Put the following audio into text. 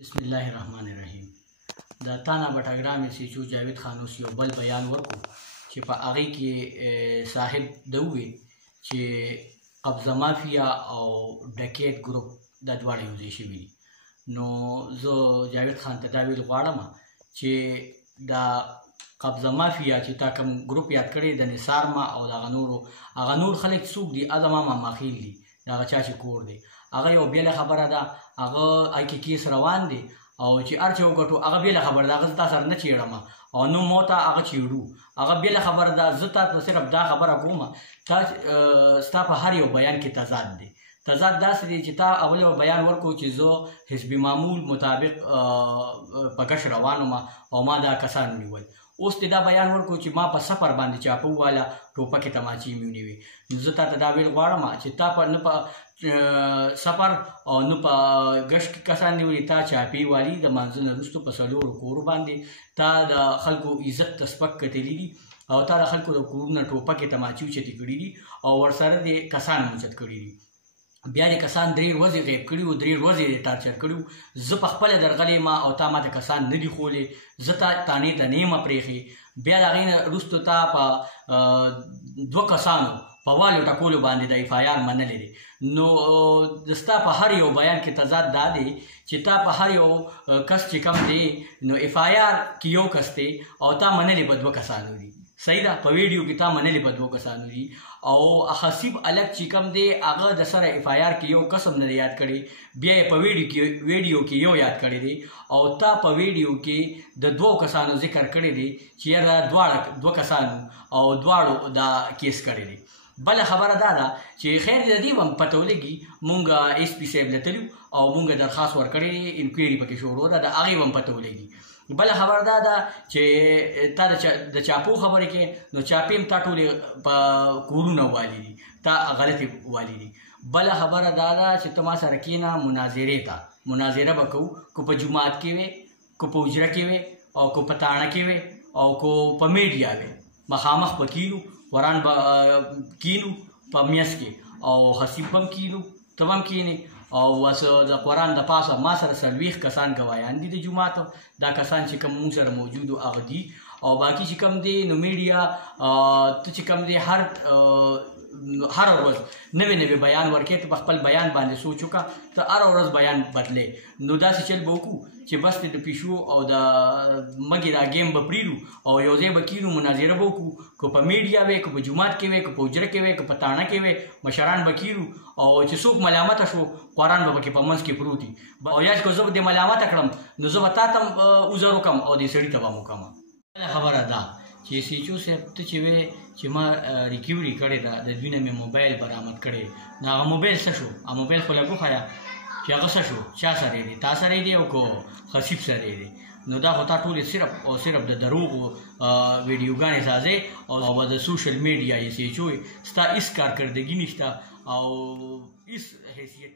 बिस्मिल्लाहिर्रहमानिर्रहीम د تانا بټاګرام سیچو جاوید خان اوس یو بل بیان ورکو چې په هغه کې صاحب دوی چې قبضه مافیا او ډکیټ ګروپ د دواړو یو ځای شوي دي. نو زه جاوید خان ته دا ویل غواړم چې دا قبضه مافیا چې تا کوم ګروپ یاد کړی د نثار ما او هغه نور خلک څوک دي ادمه ماخیل دي د هغه چا چې کور دی هغه یو بیله خبره ده. هغه اکی کیس روان دی او چې هر څه وګټو هغه بیله خبره ده. هغه تا سره نه چیړم او نو موته هغه چیړو هغه بیله خبره ده. زه تا صرف دا خبره کوم تا ستا په هر یو بیان کې تضاد دی. تضاد داسې دی چې تا اول یو بیان ورکو چې زه حزب معمول مطابق په کش روانم او ما دا کسان ونیول. اوس ته دا بیان ورکو چې ما په سفر باندې چاپو والا ټوپکې تماچې مې ونیوې. نو زه تا ته دا ویل غواړم چې تا نه په سفر او نه په ګشت کې کسان نیولي تا چاپې والي د مانځه نه وروسته په څلورو کورو باندې تا د خلکو عزت ته سپک کتلي دي او تا د خلکو د کورونه ټوپکې تماچې اوچتې کړي دي او ورسره د کسان اوچت کړي دي. بیا د کسان 3 ورځې غیب کړي وو 3 ورځې یې ټارچر کړي وو. زه په خپله درغلی ما او تا ماته کسان نه دي ښولې. زه تانې ته نه یم پرېښې. بیا د هغې نه وروسته تا په 2 کسانو په والو ټکولو باندې د اف آی آر منلی دی. نو د ستا په هر یو بیان کې تضاد دا دی چې تا په هر یو کس چې کم دی نو اف آی آر کې یو کس دی او تا منلی په 2 کسانو دي. صحیح ده. په ویډیو کې تا منلی په 2 کسانو دي او حسیب الګ چې کم دی هغه د سره اف آی آر کې یو قسم نه یاد کړي بیا یې په ویډیو کې یو یاد کړی دی او تا په ویډیو کې د 2 کسانو ذکر کړی دی چې یاره 2 کسانو او دواړو دا کیس کړی دی. بله خبره دا ده چې خیر د دې هم پته ولګي مونږ ایس پي صاحب له تلو او مونږ درخواست ورکړی انکوایري پکې شروع ده د هغې هم پته ولګي. بله خبره دا ده چې تا د چاپو خبرې کې نو چاپې هم تا ټولې په کورونه والي دي تا غلطې والي دي. بله خبره دا ده چې ته ما سره کښېنه مناظرې ته مناظره به کوو که په جومات کې وې که په حجره کې وې او که په تاڼه کې وې او که په میډیا وې مخامخ به کینو قرآن به کینو په میس کې او حسیب به هم کینو ته به هم کینې او بس د قرآن د پاسه ما سره 40 کسان ګوایان دي د جوماتو. دا کسان چې کوم مونږ سره موجود و هغه دي او باقي چې کوم دی نو میډیا ته چې کوم دی هر ورځ نوې بیان ورکې ته په خپل بیان باندې سوچ وکړه ته هر ورځ بیان بدلې. نو داسې چل به وکړو چې بس د پیشو او د مګې دا ګیم به پرېږدو او یو ځای به کینو مناظره به وکړو که په میډیا وې که په جومات کې وې که په حجره کې وې که په تاڼه کې وې مشران به کینو او چې څوک ملامته شو قرآن به پکې په منځ کې پروت وي او یا چې زه به دې ملامته کړم نو زه به تا ته عذر وکړم او دې سړي ته به م وکړم. خبره ده چې سیچو صاحب ته چې وې چې ما ریکوري کړې ده د دوی نه مې موبایل برآمد کړی نو هغه موبایل څه شو هغه موبایل خو لږ وښیه چې هغه څه شو چا سره دی تا سره دی او که خصیب سره دی. نو دا خو تا ټولې صرف او صرف د دروغو ویډیوګانې سازې او د سوشل میډیا یې سیچوې ستا هېڅ کارکردګي نشته او هېڅ حیثیت